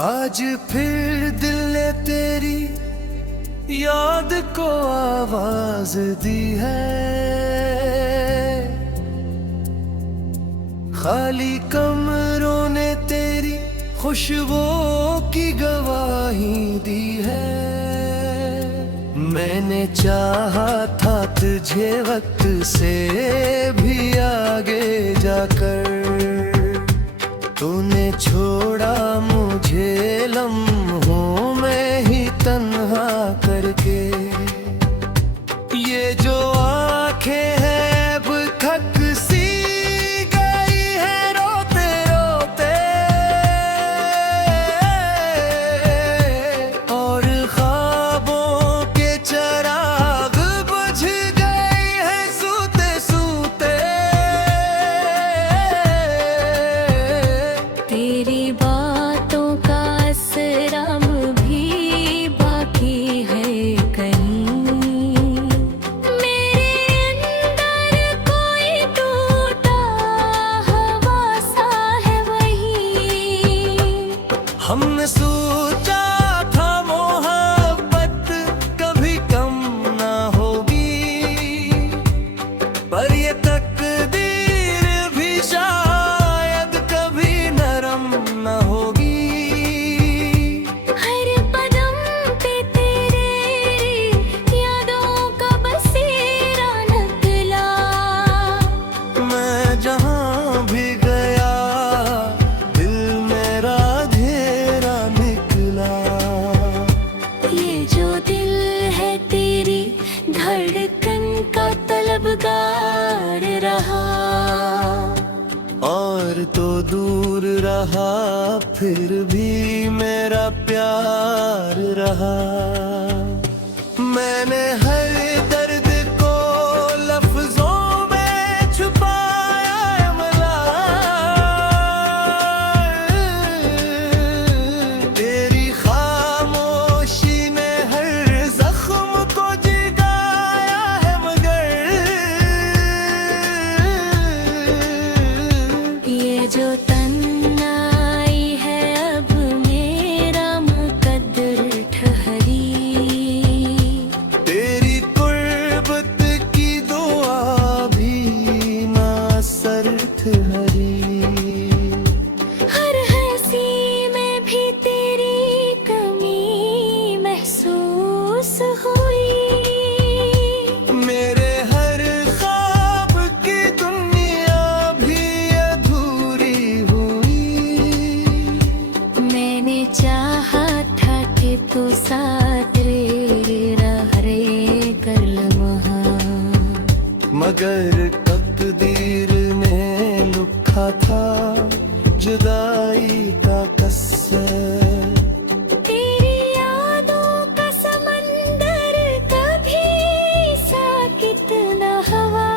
आज फिर दिल ने तेरी याद को आवाज दी है। खाली कमरों ने तेरी खुशबुओं की गवाही दी है। मैंने चाहा था तुझे वक्त से भी आगे जाकर, तूने छोड़ा मुझे लम्हों में ही तन्हा करके। ये जो आंखें हैं अब थक सी गई है रोते रोते, और ख्वाबों के चिराग बुझ गए हैं सूते सूते। तेरी बातों का असराम भी बाकी है कहीं। मेरे अंदर कोई टूटा हवा सा है वही। हमने सोचा था मोहब्बत कभी कम ना होगी, पर ये तकदीर भी शायद कभी नरम ना होगी। हर कदम पे तेरे यादों का बसेरा निकला। मैं जहाँ भी गया दिल मेरा घेरा निकला। ये जो दिल है तेरी धड़कन का तलबगार रहा, और तो दूर रहा फिर भी मेरा प्यार रहा। मैंने हर दर्द को लफ्जों में छुपाया अमला, तेरी खामोशी ने हर जख्म को जगाया है मगर। ये जो तन्हाई है अब मेरा मुकद्दर ठहरी। तेरी कुर्बत की दुआ भी ना सर्थ हरी। हर हंसी में भी तेरी कमी महसूस हुई। मेरे हर ख्वाब की दुनिया भी अधूरी हुई। मैंने चाहा था कि तू साथ रे रहे कर लम्हा, मगर तकदीर ने लिखा था जुदाई का कसर। तेरी यादों का समंदर कभी साकित न हुआ।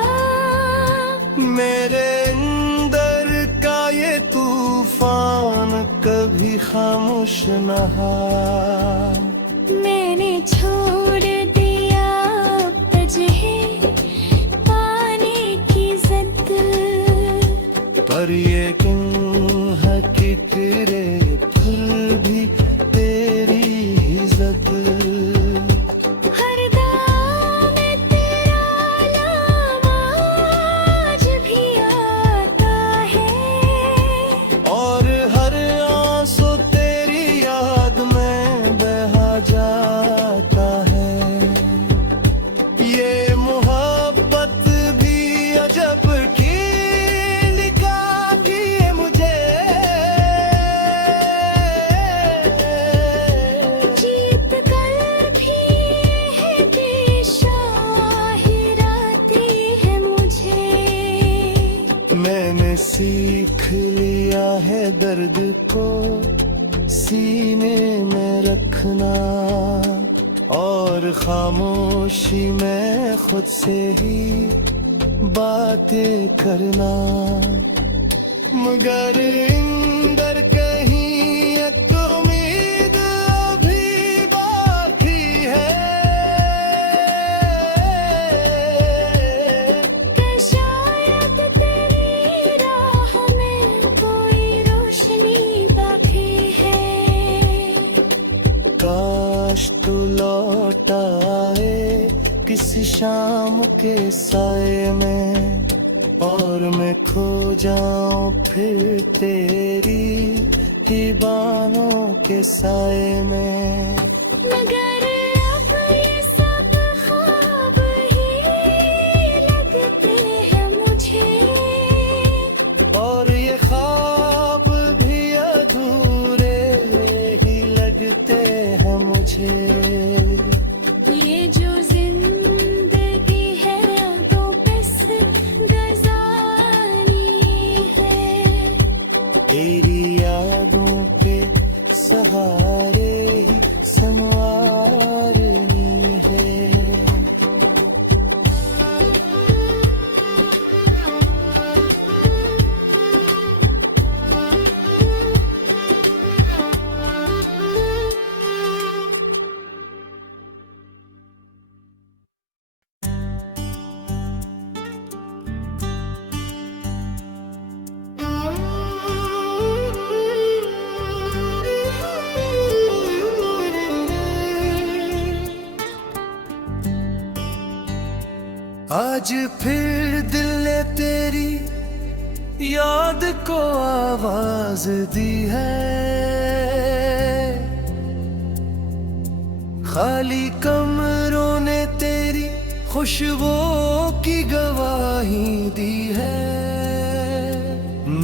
मेरे अंदर का ये तूफान कभी खामोश न रहा। मैंने छोड़ दिया तुझे पाने की जिद, पर ये क्यों है कि तेरे फिर भी तेरी ही जिद। हर दाम में तेरा नाम आज भी आता है, और हर आंसू तेरी याद में बहा जाता है। ये मोहब्बत भी अजब की निकाली है मुझे। जीत कर भी है कि शाहिर आती है मुझे। मैंने सीख लिया है दर्द को सीने में रखना, और खामोशी में खुद से ही बातें करना। मगर अंदर कहीं एक उम्मीद अभी बाकी है। शायद तेरी राह में कोई रोशनी बाकी है। किसी शाम के साए में, और मैं खो जाऊं फिर तेरी ही बाहों के साए में। मगर अब ये सब ख्वाब ही लगते हैं मुझे, और ये ख्वाब भी अधूरे ही लगते हैं मुझे। ये जो जिंदगी है तो बस गुजारी है, तेरी यादों के सहारे ही संवारनी है। आज फिर दिल ने तेरी याद को आवाज दी है, खाली कमरों ने तेरी खुशबुओं की गवाही दी है।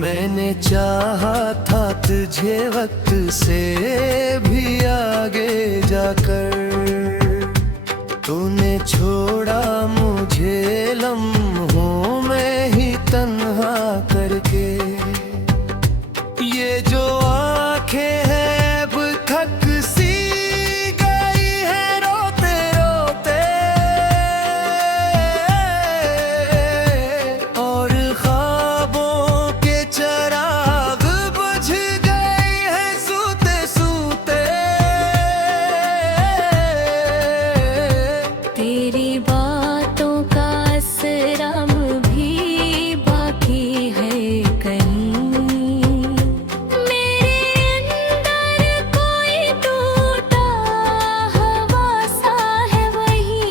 मैंने चाहा था तुझे वक्त से भी आगे जाकर, तूने छोड़ा मुझे लम्हों में ही तन्हा करके। ये जो आंखें हैं अब थक सी गई है रोते रोते, और ख्वाबों के चिराग बुझ गए हैं सूते सूते। तेरी बातों का असराम भी बाकी है कहीं, मेरे अंदर कोई टूटा हवा सा है वही।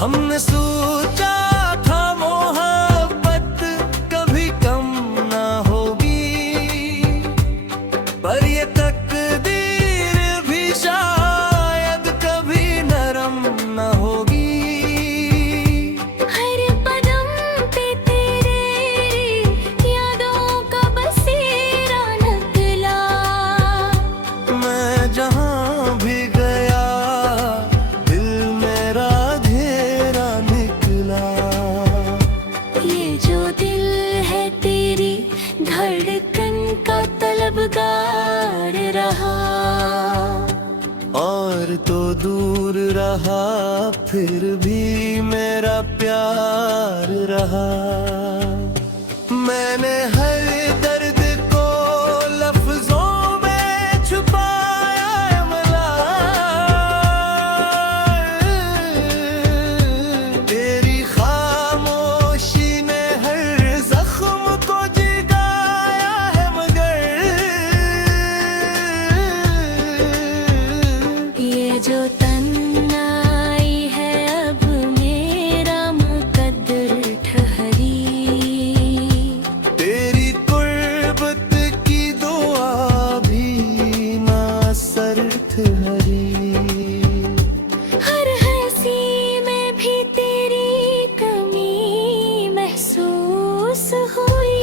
हमने सोचा था मोहब्बत कभी कम ना होगी, पर ये तकदीर भी शायद कभी नरम ना होगी। हर कदम पे तेरे यादों का बसेरा निकला, मैं जहाँ भी गया दिल मेरा घेरा निकला। ये जो दिल है तेरी धड़कन का तलबगार रहा, और तो दूर रहा फिर भी मेरा प्यार रहा। मैंने हर दर्द को लफ्जों में छुपाया है मला, तेरी खामोशी ने हर जख्म को जगाया है मगर। ये जो तन्हाई है अब मेरा मुकद्दर ठहरी, तेरी कुर्बत की दुआ भी ना सर्थ हरी। हर हंसी में भी तेरी कमी महसूस हुई,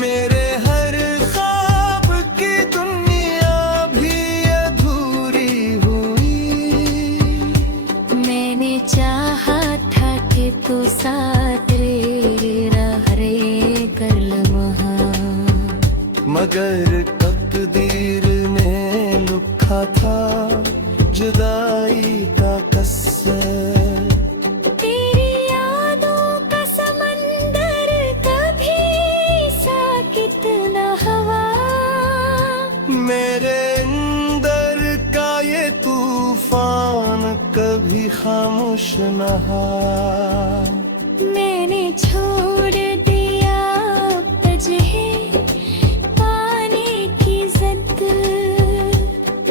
मेरे हर ख्वाब की दुनिया भी अधूरी हुई। मैंने चाहा था कि तू साथ रे कर लम्हा, मगर तकदीर ने लिखा था जुदाई का कसर। तेरी यादों का समंदर कभी साकित न हवा, मेरे अंदर का ये तूफान कभी खामोश न रहा। मैंने छोड़ दिया तुझे पाने की जिद,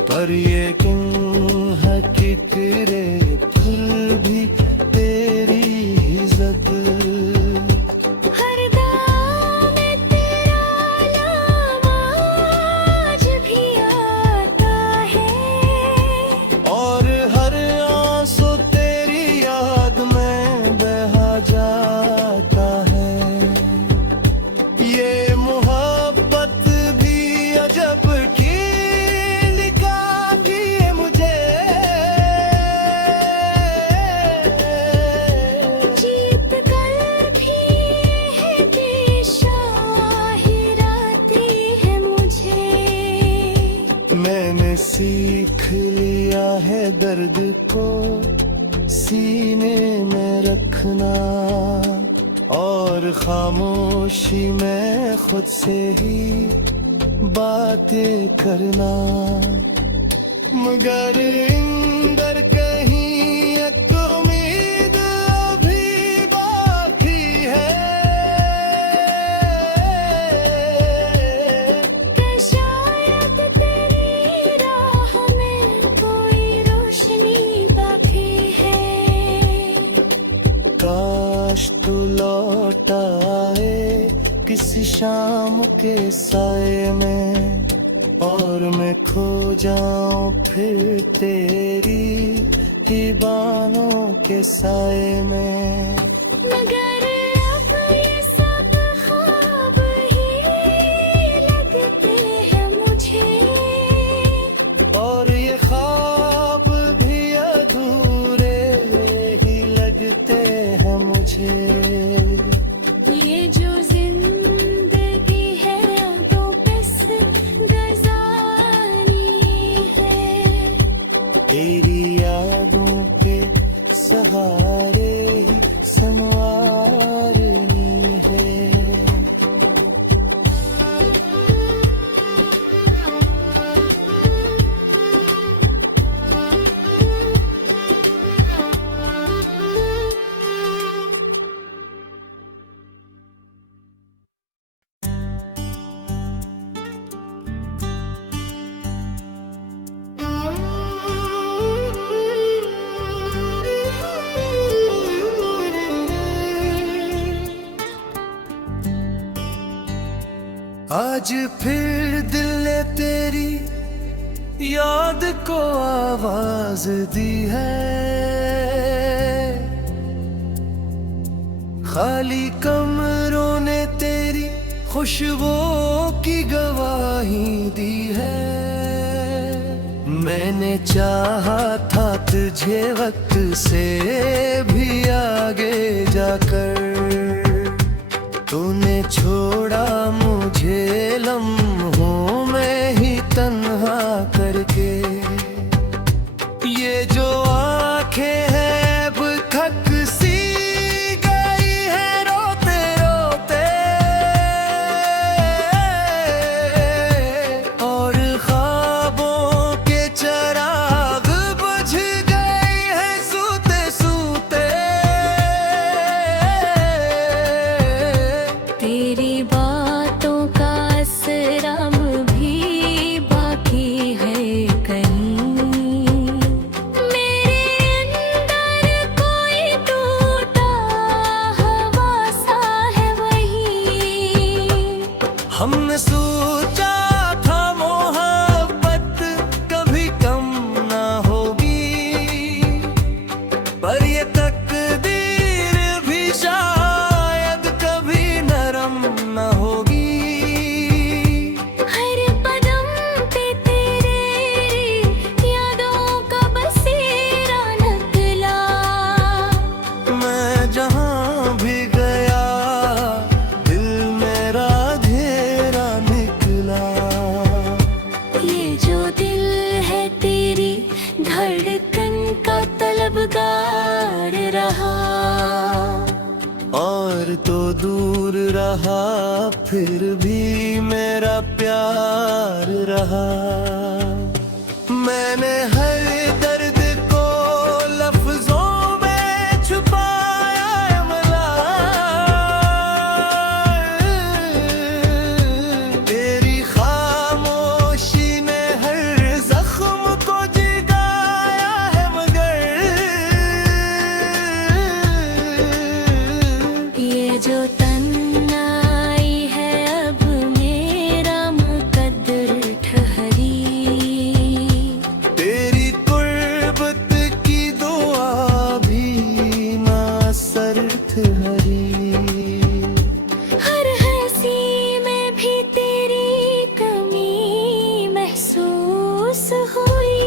पर ये क्यों हकीकत रे मैंने सीख लिया है दर्द को सीने में रखना, और खामोशी में खुद से ही बातें करना। मगर अंदर कहीं एक उम्मीद अभी बाकी है कि शायद तेरी राह में कोई रोशनी बाकी है। काश तू लौट आए किसी शाम के साए में, और मैं खो जाऊं फिर तेरी ही बाहों के साए में। मगर अब ये सब ख्वाब ही लगते हैं मुझे, और ये ख्वाब भी अधूरे ही लगते हैं मुझे। ये जो जिंदगी है तो बस गुजारी है। तेरी यादों के सहारे ही संवारनी है। आज फिर दिल ने तेरी याद को आवाज दी है, खाली कमरों ने तेरी खुशबुओं की गवाही दी है। मैंने चाहा था तुझे वक्त से भी आगे जाकर, तूने छोड़ा मुझे लम्हों में ही तन्हा करके। ये जो आंखें हैं अब थक सी गई है रोते रोते, और ख्वाबों के चिराग बुझ गए हैं सूते सूते। तेरी बातों का असराम भी बाकी है कहीं। मेरे अंदर कोई टूटा हवा सा है वही। हमने सोचा था मोहब्बत कभी कम ना होगी, पर ये तकदीर भी शायद कभी नरम ना होगी। हर कदम पे तेरे यादों का बसेरा निकला। मैं जहाँ भी गया दिल मेरा घेरा निकला। ये जो दिल है तेरी धड़कन का तलबगार रहा, और तो दूर रहा फिर भी मेरा प्यार रहा। मैंने हर दर्द को लफ्जों में छुपाया अमला, तेरी खामोशी ने हर जख्म को जगाया है। मगर ये जो तन्हाई है अब मेरा मुकद्दर ठहरी। तेरी कुर्बत की दुआ भी ना सर्थ हरी। हर हंसी में भी तेरी कमी महसूस हुई।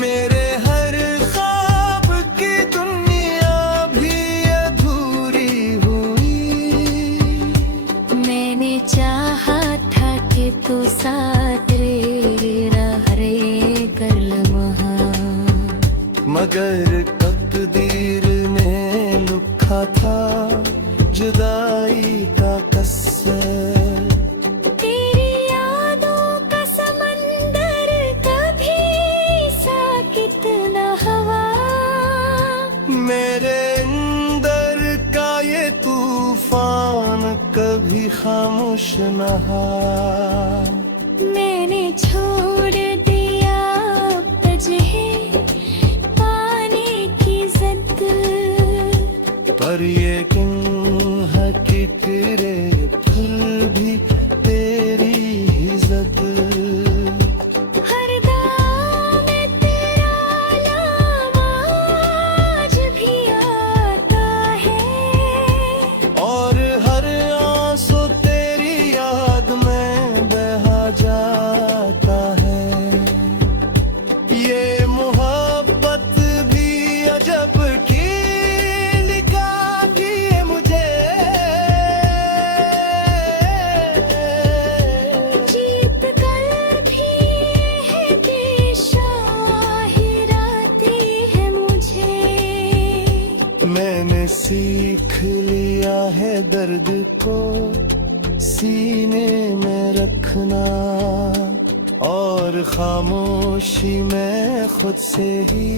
मेरे हर ख्वाब की दुनिया भी अधूरी हुई। मैंने चाहा था कि तू साथ रहे। मगर तकदीर ने लिखा था जुदाई का कसर। तेरी यादों का समंदर कभी साकित न हुआ, मेरे अंदर का ये तूफान कभी खामोश न रहा। मैंने छोड़ दिया तुझे पाने की जिद, पर ये क्यों है कि तेरे फूल भी तेरी ही जिद। हर दाम में तेरा नाम आज भी आता है, और हर आंसू तेरी याद में बहा जाता है। ये मोहब्बत भी अजब खेल का की है मुझे। जीत कर भी है बेशाहिर आती है मुझे। मैंने सीख लिया है दर्द को सीने में रखना, और खामोशी में खुद से ही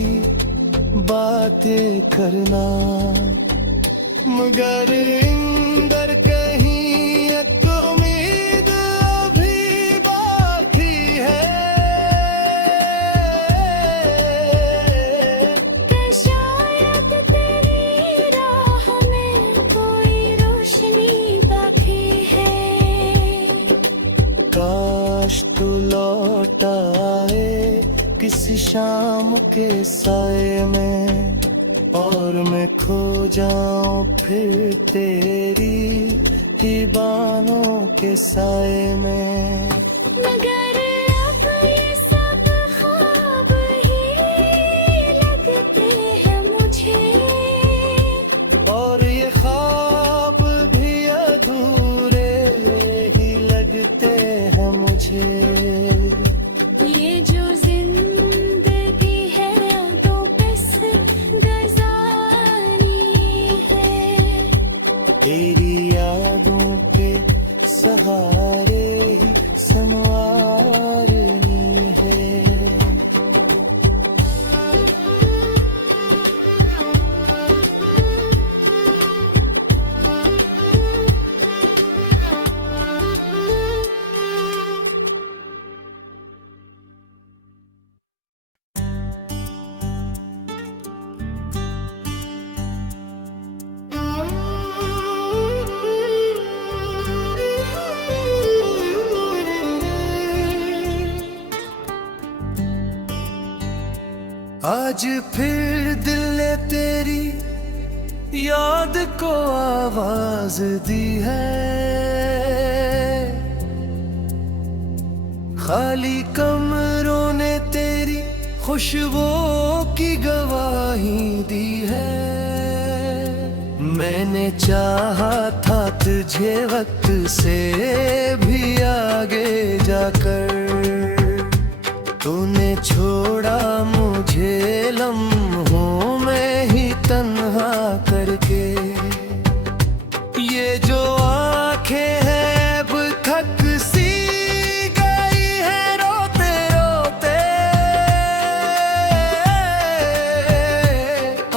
बातें करना। मगर अंदर कहीं एक उम्मीद अभी बाकी है कि शायद तेरी राह में कोई रोशनी बाकी है। काश तू लौट आए किसी शाम के साए में, और मैं खो जाऊं फिर तेरी ही बाहों के साए में। मगर अब ये सब ख्वाब ही लगते हैं मुझे, और ये ख्वाब भी अधूरे ही लगते हैं मुझे। ये जो जिंदगी है तो बस गुजारी है। तेरी यादों के सहारे ही संवारनी है। आज फिर दिल ने तेरी याद को आवाज दी है। खाली कमरों ने तेरी खुशबुओं की गवाही दी है। मैंने चाहा था तुझे वक्त से भी आगे जाकर, तूने छोड़ा मुझे लम्हों में ही तन्हा करके। ये जो आंखें हैं अब थक सी गई है रोते रोते,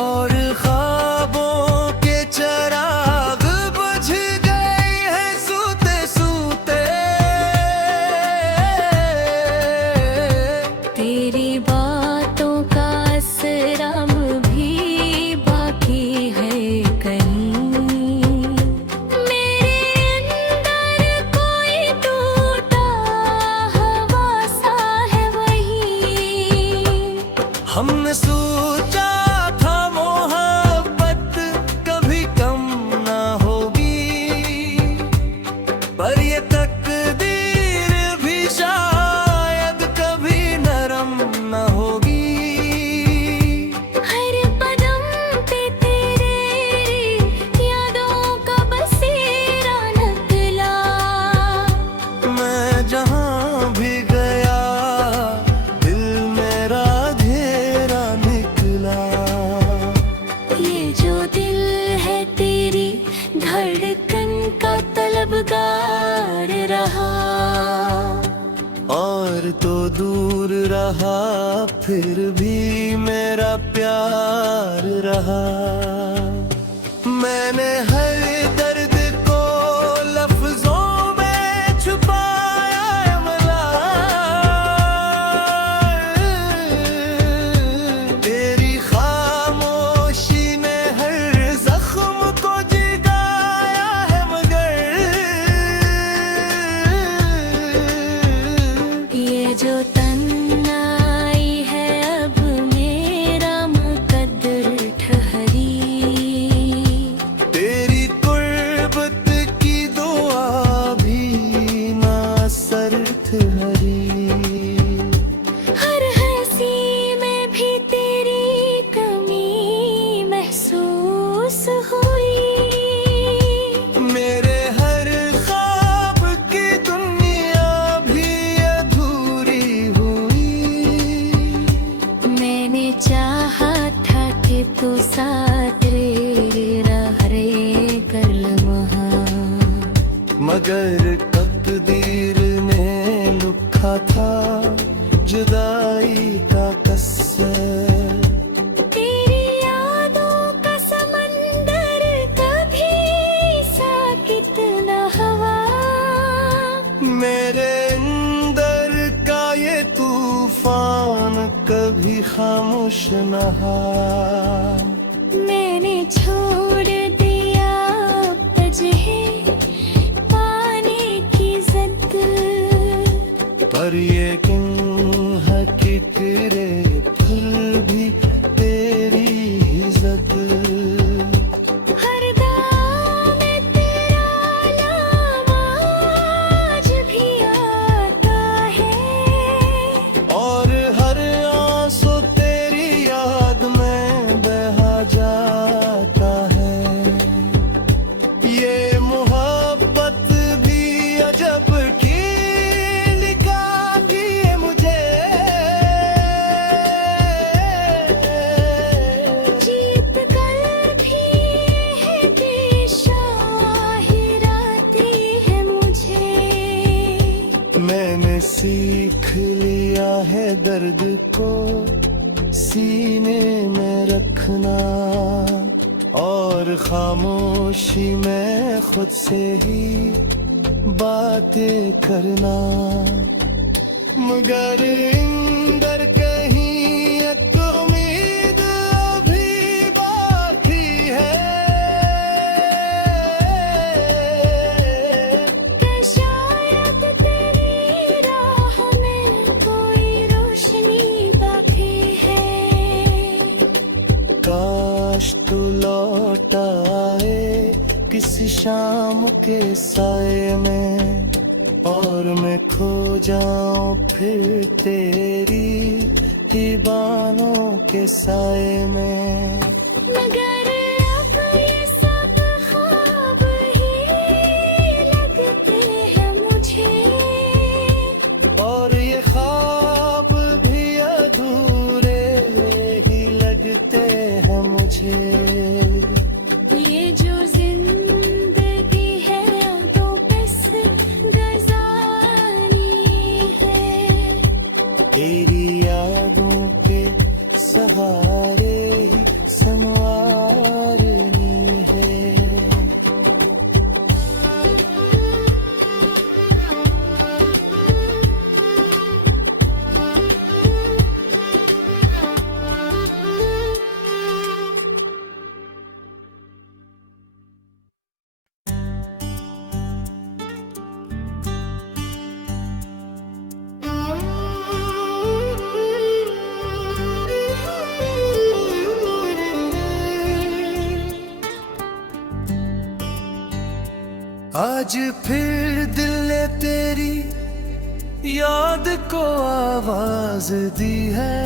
और ख्वाबों के चिराग बुझ गए हैं सूते सूते। तेरी बातों का असर अब भी बाकी है कहीं। मेरे अंदर कोई टूटा हवा सा है वही। हमने सोचा था मोहब्बत कभी कम ना होगी, पर ये तकदीर भी शायद कभी नरम ना होगी। हर कदम पे तेरे यादों का बसेरा निकला। मैं जहाँ भी गया दिल मेरा घेरा निकला। रहा। और तो दूर रहा फिर भी मेरा प्यार रहा। मैंने हर दर्द को लफ्जों में छुपाया अमला, तेरी खामोशी ने हर जख्म को जगाया है, मगर ये जो तन्हाई है अब मेरा मुकद्दर ठहरी। तेरी कुर्बत की दुआ भी ना सर्थ हरी। हर हंसी में भी तेरी कमी महसूस हुई। मेरे हर ख्वाब की दुनिया भी अधूरी हुई। मैंने चाहा था कि तू साथ रहे कर लम्हा, मगर तकदीर ने लिखा था जुदाई का कसर। तेरी यादों का समंदर कभी साकित न हवा। मेरे अंदर का ये तूफान कभी खामोश न रहा। मैंने छोड़ दिया तजहे पाने की जिद, पर ये हकीकरे फिर भी तेरी इज्जत। हर दाम में तेरा नाम आज भी आता है। और हर आंसू तेरी याद में बहा जाता है। ये मोहब्बत भी अजब की लिखाती है मुझे। जीत कर भी है कि शाहिर आती है मुझे। मैंने सीख लिया है दर्द को सीने में रखना, और खामोशी में खुद से ही बातें करना। मगर अंदर कहीं एक उम्मीद अभी बाकी है कि शायद तेरी राह में कोई रोशनी बाकी है। काश तू लौट आए किसी शाम के साए में, और मैं खो जाऊं फिर तेरी ही बाहों के साए में। मगर अब ये सब ख्वाब ही लगते हैं मुझे। और ये ख्वाब भी अधूरे ही लगते हैं मुझे। ये जो जिंदगी है तो बस गुजारी है। तेरी यादों के सहारे संवारनी है। आज फिर दिल ने तेरी याद को आवाज दी है।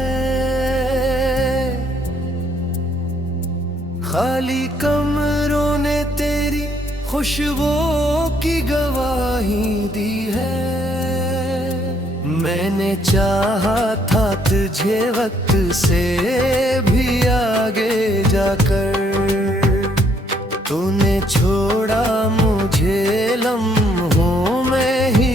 खाली कमरों ने तेरी खुशबुओं की गवाही दी है। मैंने चाहा था तुझे वक्त से भी आगे जाकर, तूने छोड़ा मुझे लम्हों में ही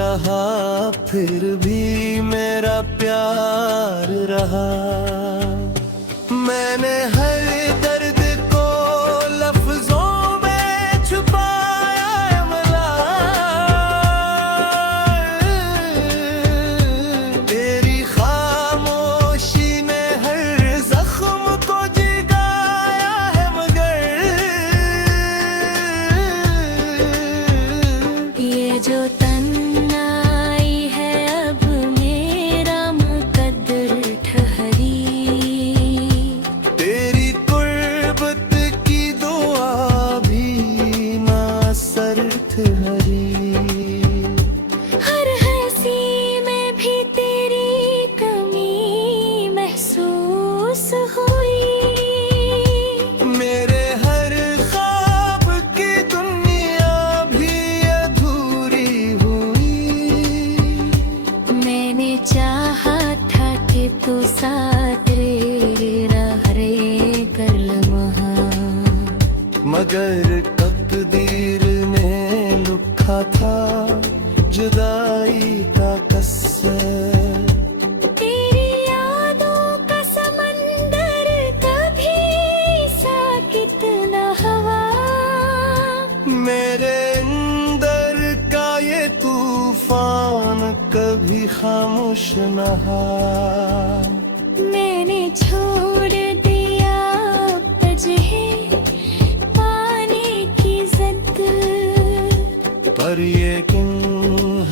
रहा फिर भी मेरा प्यार रहा। मैंने हर दर्द को लफ्जों में छुपाया अमला, तेरी खामोशी ने हर जख्म को जगाया है, मगर ये जो तन्हाई है अब मेरा मुकद्दर ठहरी। तेरी कुर्बत की दुआ भी ना सर्थ हरी। हर हंसी में भी तेरी कमी महसूस हुई। मेरे हर ख्वाब की दुनिया भी अधूरी हुई। मैंने चाहा था कि तू साथ रहे कर लम्हा, मगर तकदीर ने लिखा था जुदाई का कसर। तेरी यादों का समंदर कभी साकित न हवा। मेरे अंदर का ये तूफान कभी खामोश न हा। मैंने छोड़ दिया तुझे पाने की जिद, पर ये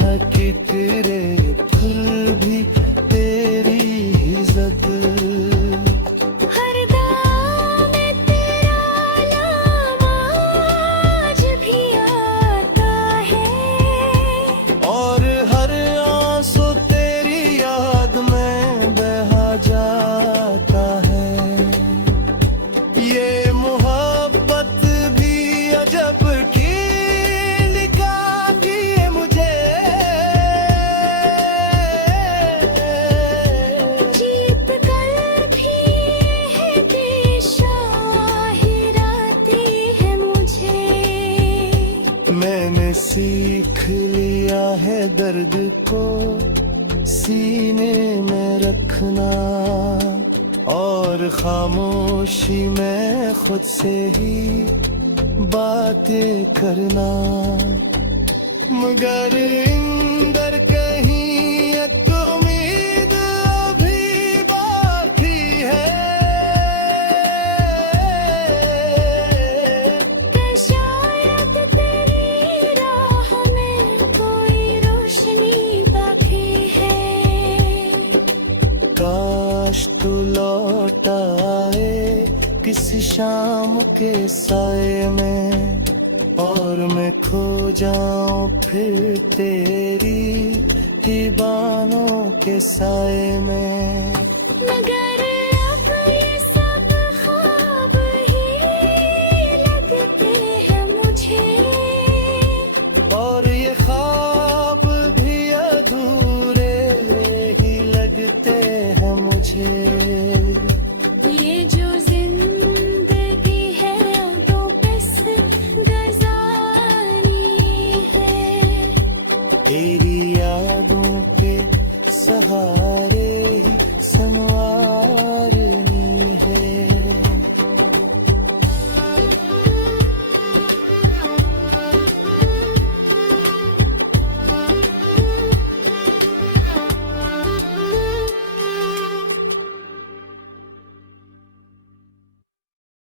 हकीकरे फिर भी तेरी ही ज़द। हर दाम में तेरा नाम आज भी आता है, और हर आंसू तेरी याद में बहा जाता है। ये मोहब्बत भी अजब की लिखाती है मुझे। जीत कर भी है कि शाहिर आती है मुझे। मैंने सीख लिया है दर्द को सीने में रखना, और खामोशी में खुद से ही बातें करना। मगर अंदर कहीं एक उम्मीद अभी बाकी है। कि शायद तेरी राह में कोई रोशनी बाकी है। काश तू लौट आए किसी शाम के साए में, और मैं खो जाऊं फिर तेरी दीवानों के साए में। मगर अब ये सब ख्वाब ही लगते हैं मुझे, और ये ख्वाब भी अधूरे ही लगते हैं मुझे। ये जो जिंदगी है तो बस गुजारी है। तेरी